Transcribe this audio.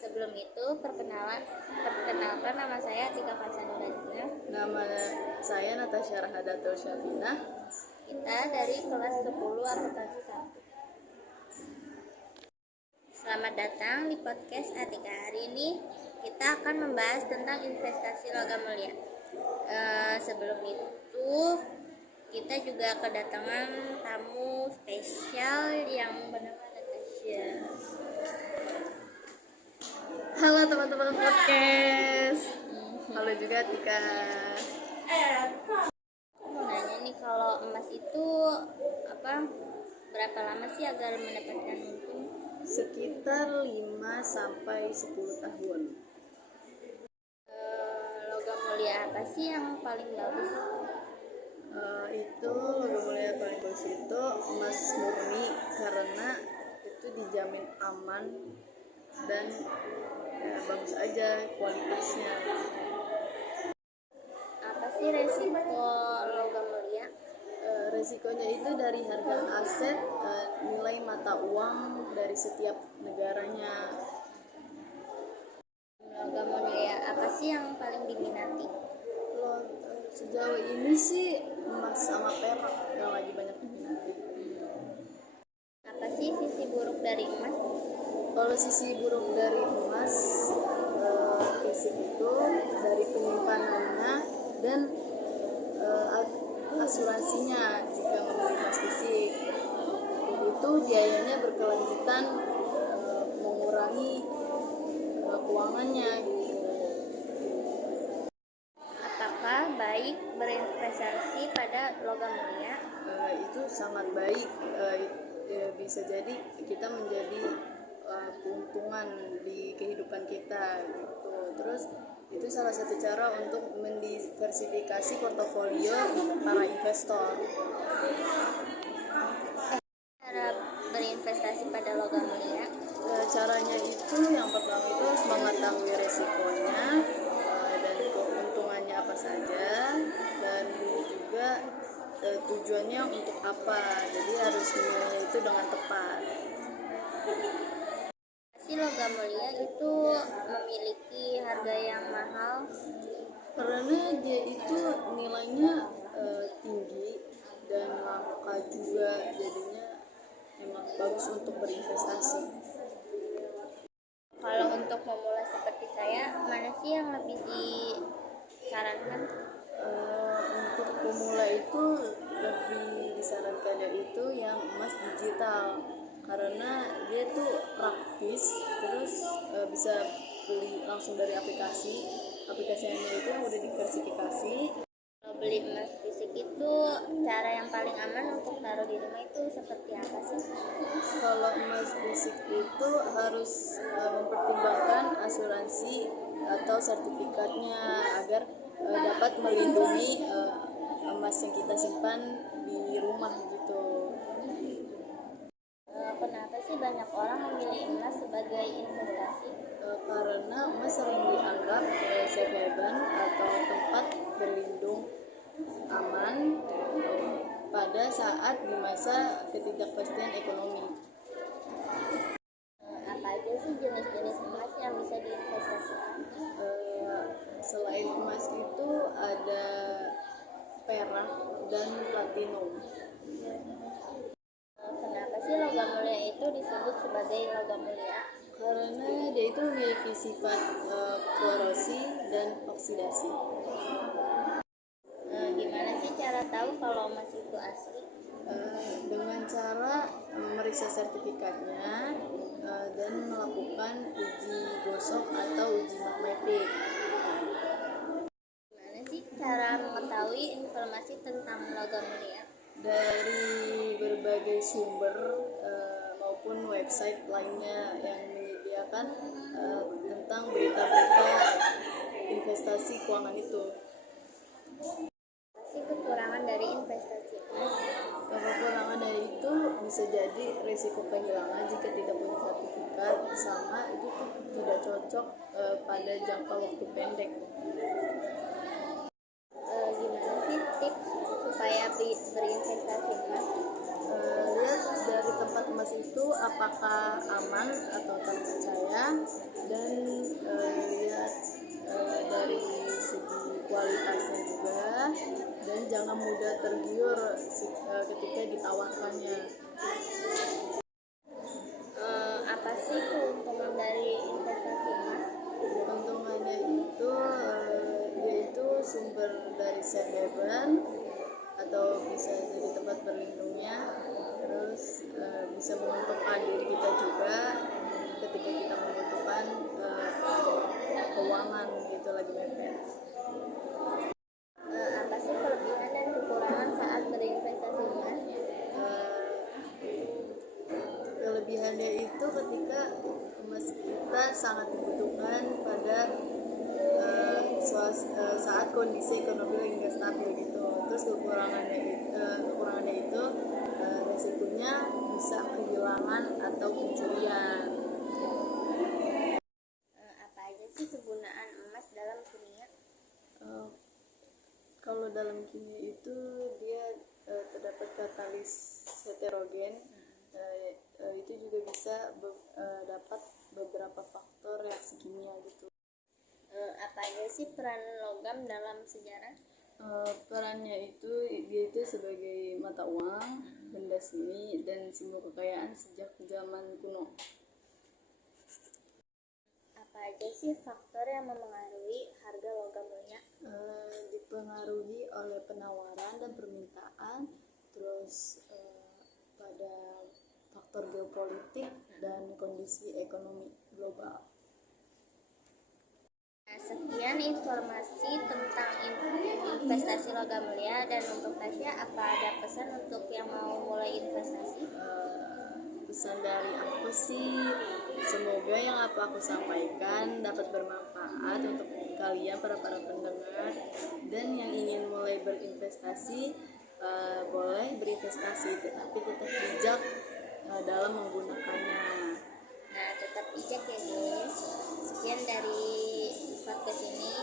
Sebelum itu, perkenalkan nama saya Tika Fasanudadina. Nama saya Natasha Rahadatul Syafina. Kita dari kelas 10 akuntansi 1. Selamat datang di podcast Atika. Hari ini kita akan membahas tentang investasi logam mulia. Sebelum itu, kita juga kedatangan tamu spesial yang bernama Natasha. Halo teman-teman podcast. Halo juga Tika. Mau nanya nih, kalau emas itu berapa lama sih agar mendapatkan untung? Sekitar 5 sampai 10 tahun. Logam mulia apa sih yang paling bagus? Itu logam mulia paling bagus itu emas murni, karena itu dijamin aman dan bagus aja kualitasnya. Apa sih resiko logam mulia? Resikonya itu dari harga aset, nilai mata uang dari setiap negaranya. Logam mulia apa sih yang paling diminati? Sejauh ini sih emas sama perak yang lagi banyak diminati. Apa sih sisi buruk dari emas? Kalau sisi buruk dari emas, fisik itu dari penyimpanannya dan asuransinya jika membeli emas fisik. Itu biayanya berkelanjutan, mengurangi keuangannya. Apakah baik berinvestasi pada logam mulia? Itu sangat baik. Bisa jadi kita menjadi keuntungan di kehidupan kita gitu. Terus itu salah satu cara untuk mendiversifikasi portofolio para investor. Cara berinvestasi pada logam mulia? Caranya itu yang pertama itu harus mengetahui resikonya, dan keuntungannya apa saja, dan juga tujuannya untuk apa. Jadi harus memilihnya itu dengan tepat. Si logam mulia itu memiliki harga yang mahal Karena dia itu nilainya tinggi dan langka juga, jadinya emang bagus untuk berinvestasi. Kalau untuk pemula seperti saya, mana sih yang lebih disarankan? Untuk pemula itu lebih disarankannya itu yang emas digital, karena dia tuh praktis, terus bisa beli langsung dari aplikasinya itu yang udah diversifikasi. Kalau beli emas fisik itu, cara yang paling aman untuk taruh di rumah itu seperti apa sih? Kalau emas fisik itu harus mempertimbangkan asuransi atau sertifikatnya agar dapat melindungi emas yang kita simpan di rumah gitu. Kenapa sih banyak orang memilih emas sebagai investasi? Karena emas sering dianggap safe haven atau tempat berlindung aman pada saat di masa ketidakpastian ekonomi. Apa aja sih jenis-jenis emas yang bisa diinvestasikan? Selain emas itu ada perak dan platinum. Kenapa sih logam mulia itu disebut sebagai logam mulia? Karena dia itu memiliki sifat korosi dan oksidasi. Gimana sih cara tahu kalau emas itu asli? Dengan cara memeriksa sertifikatnya dan melakukan uji gosok atau uji magnetik. Gimana sih cara mengetahui informasi tentang logam mulia? Dari berbagai sumber maupun website lainnya yang menyediakan tentang berita-berita investasi keuangan itu. Apa sih kekurangan dari investasi emas? Kekurangan dari itu bisa jadi risiko kehilangan jika tidak punya sertifikat, sama itu tuh tidak cocok pada jangka waktu pendek. Gimana sih tips supaya berinvestasi emas? Lihat dari tempat emas itu apakah aman atau terpercaya, dan mudah tergiur ketika ditawarkannya. Apa sih keuntungan dari investasi emas? Keuntungannya itu yaitu sumber dari safe haven atau bisa jadi tempat berlindungnya, terus bisa menguntungkan diri kita juga ketika kita membutuhkan keuangan gitu lagi mepet. Apa sih kelebihan dan kekurangan saat berinvestasi emas? Kelebihannya itu ketika emas kita sangat dibutuhkan pada saat kondisi ekonomi lagi nggak stabil gitu. Terus kekurangannya itu resikonya bisa kehilangan atau pencurian. Apa aja sih kegunaan emas dalam kimia? Kalau dalam kimia itu dia terdapat katalis heterogen. Itu juga bisa dapat beberapa faktor reaksi kimia gitu. Apa aja sih peran logam dalam sejarah? Perannya itu dia itu sebagai mata uang, benda seni, dan simbol kekayaan sejak zaman kuno. Apa aja sih faktor yang memengaruhi harga logam mulia? Dipengaruhi oleh penawaran dan permintaan, terus pada faktor geopolitik dan kondisi ekonomi global. Nah, sekian informasi tentang investasi logam mulia, dan untuk Tasya, apa ada pesan untuk yang mau mulai investasi? Pesan dari aku sih, semoga yang apa aku sampaikan dapat bermanfaat untuk kalian para pendengar, dan yang ingin mulai berinvestasi boleh berinvestasi, tetapi tetap bijak dalam menggunakannya. Nah, tetap bijak ya guys. Sekian dari podcast ini.